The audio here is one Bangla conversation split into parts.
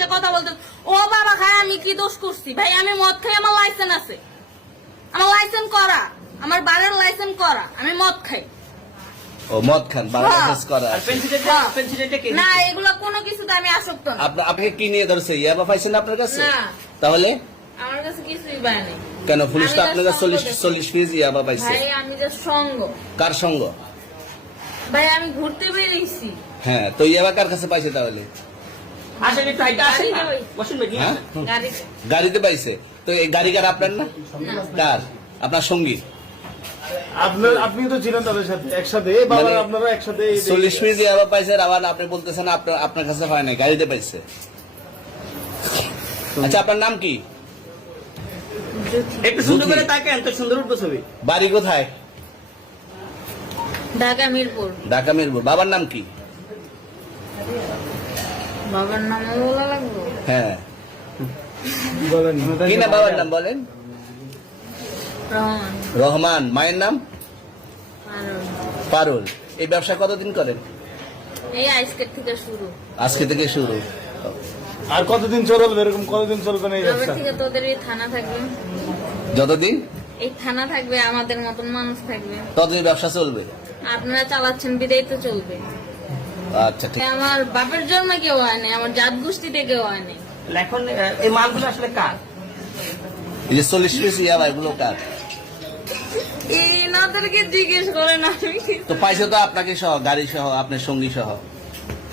এসে কথা বলতে, ও বাবা খায় আমি কি দোষ করছি? ভাই আমি মদ খাই, আমার লাইসেন্স আছে, আমার লাইসেন্স করা, আমার বারের লাইসেন্স করা, আমি মদ খাই। ও মদ খান, বারের লাইসেন্স করা আছে। না এগুলা কোনো কিছুতে আমি আসক্ত না। আপনাকে কি নিয়ে ধরছে? ইয়াবা পাইছেন আপনার কাছে? না তাহলে আমার কাছে কিছুই পায় নাই। কেন পুলিশ তো আপনার কাছে 40 পিস ইয়াবা পাইছে? ভাই আমি যে সঙ্গ। কার সঙ্গ? ভাই আমি ঘুরতে বেরিয়েছি। হ্যাঁ, তো ইয়াবা কার কাছে পাইছে তাহলে? আসেন একটু হাইটা আসেন না। বসুন ভাই, নিয়ে হ্যাঁ? আসেন। গাড়িতে। গাড়িতে পাইছে। তো এই গাড়ি কার, আপনার না? কার? আপনার সঙ্গী? আপনি তো ছিলেন তাদের সাথে একসাথে, বাবা আপনারা একসাথে 40 পিস ইয়াবা পাইছে, আবার আপনি বলতেছেন আপনার কাছে হয় নাই, গাড়িতে পাইছে। আচ্ছা, আপনার নাম কি? একটু সুন্দর করে তাকান, তো সুন্দর উঠবো ছবি। বাড়ি কোথায়? ঢাকা মিরপুর। ঢাকা মিরপুর। বাবার নাম কি? বাবার নাম বলা লাগবে? হ্যাঁ, বলেন কি না বাবার নাম বলেন? রহমান। রহমান। মায়ের নাম? পারুল। পারুল। এই ব্যবসা কতদিন করেন? এই আজকের থেকে শুরু। আজকে থেকে শুরু। আর কতদিন চলবে এরকম? কতদিন চলবে না এই এবার ব্যবসা? থেকে তোদের এই থানা থাকবে, যতদিন এই থানা থাকবে, আমাদের মতন মানুষ থাকবে, ততদিন ব্যবসা চলবে। আপনারা চালাচ্ছেন বিদায় তো চলবে। আচ্ছা, ঠিক। আমার বাপের জন্মে কেউ হয় নাই, আমার জাত গোষ্ঠীতে কেউ হয় নাই। এখন এই মালগুলো আসলে কার? এই যে 40 পিস ইয়াবা, এগুলো কার? এনাদেরকে জিজ্ঞেস করেন, আমি কি- তো পাইছে তো আপনাকে সহ, গাড়ি সহ, আপনার সঙ্গী সহ।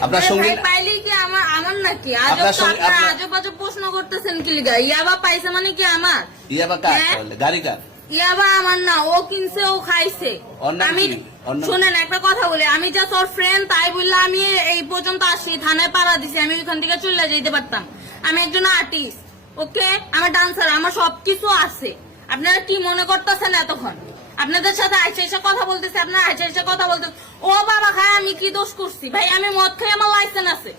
আপনার আরে সঙ্গী ভাই, পাইলে কি আমার নাকি? আজব আপনার তো সঙ্গে- আপনারা আপনার- আজব আজব প্রশ্ন করতেছেন কি লিগা? ইয়াবা পাইছে মানে কি আমার? ইয়াবা কার হ্যাঁ? তাহলে? গাড়ি কার? ইয়াবা আমার না, ও কিনছে, ও খাইছে। ওর নাম আমি কি? ওর নাম- শুনেন একটা কথা বলি, আমি জাস্ট ওর ফ্রেন্ড, তাই বললে আমি এই পর্যন্ত আসি, থানায় পাড়া দিছি, আমি ওইখান থেকে চলে যেতে পারতাম। আমি একজন আর্টিস্ট, ওকে, আমার ডান্সার, আমার সবকিছু আছে। আপনারা কি মনে করতেছেন এতক্ষণ? আপনাদের সাথে আইসা এসে কথা বলতেছে, আপনারা আইসা এসে কথা বলতেছে, ও বাবা খায় আমি কি দোষ করছি? ভাই আমি মদ খাই, আমার লাইসেন্স আছে,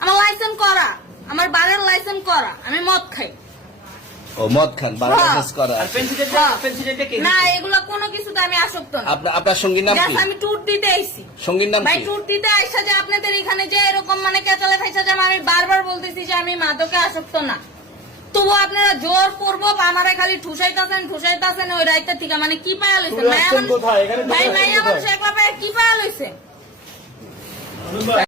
আমার লাইসেন্স করা, আমার বারের লাইসেন্স করা, আমি মদ খাই। ও মদ খান, বারের লাইসেন্স করা আর আছে। পেন্সিলটা কে? না এগুলা কোনো কিছুতে আমি আসক্ত না। আপনার সঙ্গীর নাম কি? Just আমি ট্যুর দিতে আইছি। সঙ্গীর নাম ভাই কি? ট্যুর দিতে আইসা যে আপনাদের এখানে যে এরকম মানে কেচালে খাইসা যে আমি বারবার বলতেছি যে আমি মাদকে আসক্ত না, তবু আপনারা জোর করবো আমারে খালি ঠুসাইতাছেন ওই রাইতে থেকে, মানে কি পায়া লইছেন? তুমি আসছেন কোথায়? এখানে ভাই তুমি ভাই আসছেন আমার কোথায়? শেখ বাবা কি পায়া লইছেন?